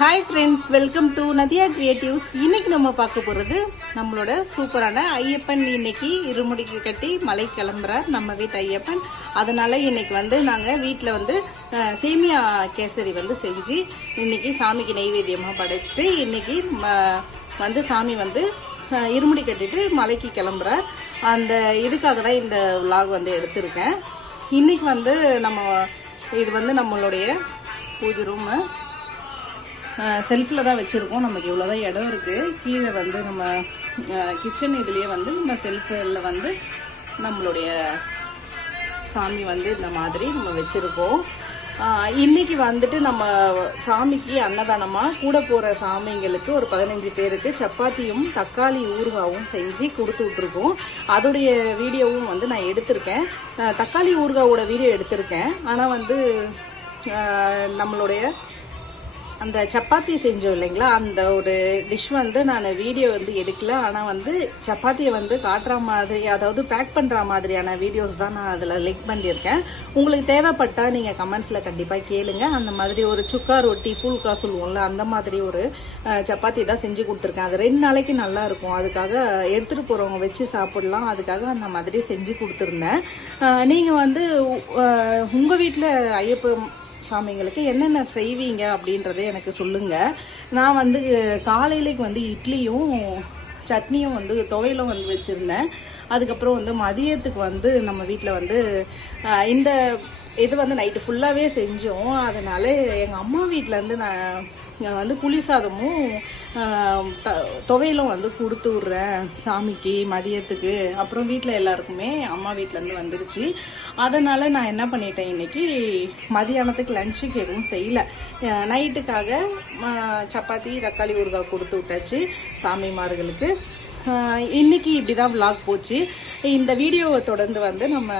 Hi friends welcome to Nadiya creatives இன்னைக்கு நம்ம பார்க்க போகிறது நம்மளோட சூப்பரான ஐயப்பன் இன்னைக்கு இருமுடிக்கு கட்டி மலை கிளம்புறார் நம்ம வீட்டு ஐயப்பன். அதனால இன்னைக்கு வந்து நாங்கள் வீட்டில் வந்து சேமியா கேசரி வந்து செஞ்சு இன்னைக்கு சாமிக்கு நெய்வேத்தியமா படைச்சிட்டு இன்னைக்கு ம- வந்து சாமி வந்து இருமுடி கட்டிட்டு மலைக்கு கிளம்புறார். அந்த இதுக்காக தான் இந்த விலாக் வந்து எடுத்திருக்கேன். இன்னைக்கு வந்து நம்ம இது வந்து நம்மளுடைய பூஜை ரூமு செல்ஃபில் தான் வச்சுருக்கோம். நமக்கு இவ்வளோ தான் இடம் இருக்குது கீழே வந்து நம்ம கிச்சன் இதுலேயே வந்து நம்ம செல்ஃபில் வந்து நம்மளுடைய சாமி வந்து இந்த மாதிரி நம்ம வச்சுருக்கோம். இன்னைக்கு வந்துட்டு நம்ம சாமிக்கு அன்னதானமாக கூட போகிற சாமிங்களுக்கு ஒரு பதினஞ்சு பேருக்கு சப்பாத்தியும் தக்காளி ஊறுகாவும் செஞ்சு கொடுத்து விட்ருக்கோம் அதோடைய வீடியோவும் வந்து நான் எடுத்திருக்கேன். தக்காளி ஊறுகாவோட வீடியோ எடுத்திருக்கேன். ஆனால் வந்து நம்மளுடைய அந்த சப்பாத்தி செஞ்சோம் இல்லைங்களா? அந்த ஒரு டிஷ் வந்து நான் வீடியோ வந்து எடுக்கல. ஆனால் வந்து சப்பாத்தியை வந்து காட்டுற மாதிரி அதாவது பேக் பண்ணுற மாதிரியான வீடியோஸ் தான் நான் அதில் லிங்க் பண்ணியிருக்கேன். உங்களுக்கு தேவைப்பட்டால் நீங்கள் கமெண்ட்ஸில் கண்டிப்பாக கேளுங்க. அந்த மாதிரி ஒரு சுக்கா ரொட்டி ஃபுல்கா சொல்லுவோம்ல அந்த மாதிரி ஒரு சப்பாத்தி தான் செஞ்சு கொடுத்துருக்கேன். அது ரெண்டு நாளைக்கு நல்லா இருக்கும். அதுக்காக எடுத்துகிட்டு போகிறவங்க வச்சு சாப்பிடலாம். அதுக்காக அந்த மாதிரி செஞ்சு கொடுத்துருந்தேன். நீங்கள் வந்து உங்கள் வீட்டில் ஐயப்ப சாமிங்களுக்கு என்னென்ன செய்வீங்க அப்படின்றத எனக்கு சொல்லுங்க. நான் வந்து காலையிலேக்கு வந்து இட்லியும் சட்னியும் வந்து துவையலும் வந்து வச்சுருந்தேன். அதுக்கப்புறம் வந்து மதியத்துக்கு வந்து நம்ம வீட்டில் வந்து இந்த இது வந்து நைட்டு ஃபுல்லாகவே செஞ்சோம். அதனால எங்கள் அம்மா வீட்டிலேருந்து நான் வந்து புளி சாதமும் த- துவையலும் வந்து கொடுத்து விட்றேன் சாமிக்கு மதியத்துக்கு. அப்புறம் வீட்டில் எல்லாருக்குமே அம்மா வீட்டிலேருந்து வந்துருச்சு. அதனால் நான் என்ன பண்ணிட்டேன் இன்னைக்கு? மதியானத்துக்கு லஞ்சுக்கு எதுவும் செய்யலை. நைட்டுக்காக சப்பாத்தி தக்காளி ஊறுகாய் கொடுத்து விட்டாச்சு சாமிமார்களுக்கு. இன்னைக்கு இப்படி தான் vlog போச்சு. இந்த வீடியோவை தொடர்ந்து வந்து நம்ம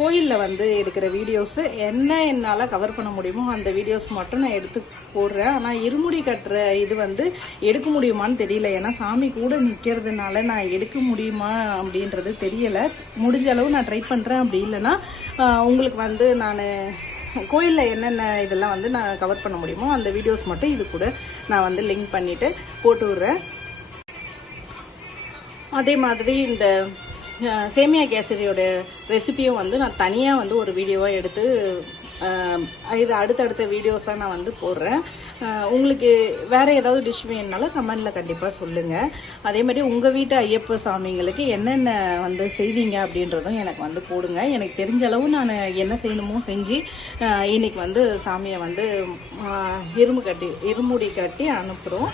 கோயிலில் வந்து எடுக்கிற வீடியோஸு என்ன என்னால் கவர் பண்ண முடியுமோ அந்த வீடியோஸ் மட்டும் நான் எடுத்து போடுறேன். ஆனால் இருமுடி கட்டுற இது வந்து எடுக்க முடியுமான்னு தெரியல. ஏன்னா சாமி கூட நிற்கிறதுனால நான் எடுக்க முடியுமா அப்படின்றது தெரியலை. முடிஞ்ச அளவு நான் ட்ரை பண்ணுறேன் அப்படி இல்லைன்னா உங்களுக்கு வந்து நான் கோயிலில் என்னென்ன இதெல்லாம் வந்து நான் கவர் பண்ண முடியுமோ அந்த வீடியோஸ் மட்டும் இது கூட நான் வந்து லிங்க் பண்ணிவிட்டு போட்டு விட்றேன். அதே மாதிரி இந்த சேமியா கேசரியோட ரெசிபியும் வந்து நான் தனியாக வந்து ஒரு வீடியோவாக எடுத்து இது அடுத்தடுத்த வீடியோஸாக நான் வந்து போடுறேன். உங்களுக்கு வேறு ஏதாவது டிஷ் வேணுனாலும் கமெண்ட்ல கண்டிப்பாக சொல்லுங்கள் அதே மாதிரி உங்கள் வீட்டு ஐயப்ப சாமிங்களுக்கு என்னென்ன வந்து செய்வீங்க அப்படின்றதும் எனக்கு வந்து போடுங்க எனக்கு தெரிஞ்ச அளவு நான் என்ன செய்யணுமோ செஞ்சு இன்னைக்கு வந்து சாமியை வந்து இரும்பு கட்டி இருமுடி கட்டி அனுப்புகிறோம்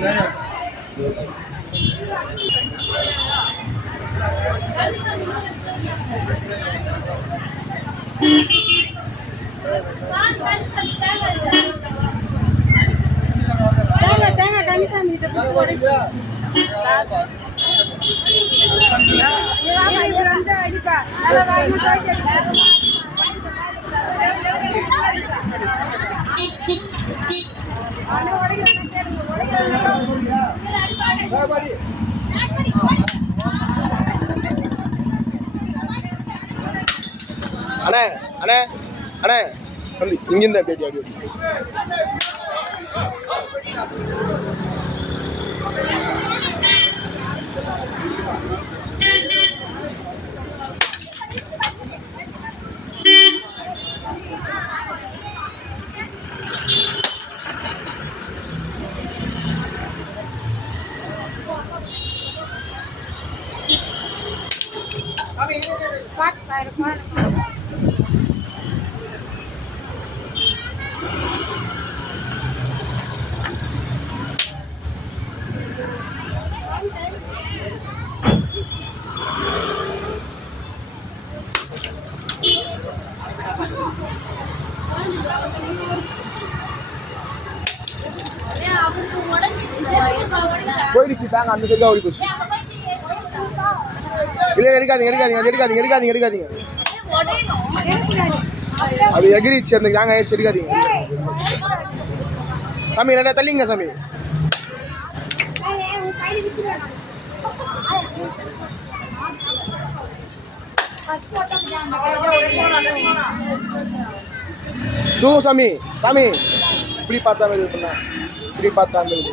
Yeah. தேங்காய் கன்ஃபார்ம் இது இவர் வந்து அண்ணே அண்ணே அண்ணே. வந்து இங்கிருந்தா பேட்டி அப்படி போயிடுச்சு தாங்க அந்த சைடு ஓடி போச்சு இல்லை எடுக்காதீங்க எடுக்காதீங்க எடுக்காதீங்க எடுக்காதீங்க எடுக்காதீங்க. அது எகிரிச்சு அந்த நாங்க ஆயிடுச்சு எடுக்காதீங்க. சாமி ரெண்டா தள்ளிங்க சாமி. சூ சாமி சாமி. இப்படி பார்த்தா மாதிரி பண்ண இப்படி பார்த்தா மாதிரி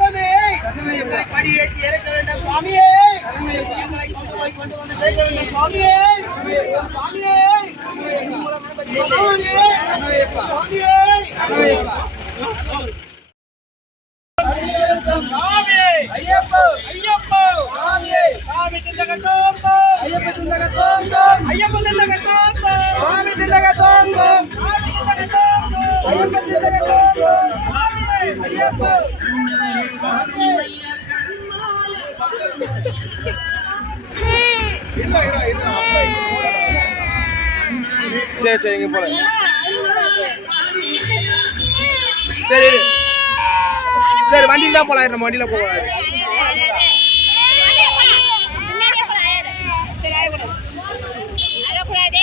தெய்வமே எங்களை படியேற்றி இறக்க வேண்டும் சுவாமியே எங்களை கொண்டு போய் கொண்டு வந்து சேர்க்க வேண்டும் சுவாமியே சுவாமியே சரி சரி இங்கே போகிறேன் சரி சரி வண்டியில் தான் போகலாம் நம்ம வண்டியில் போகலாம் சரி அழக்கூடாது.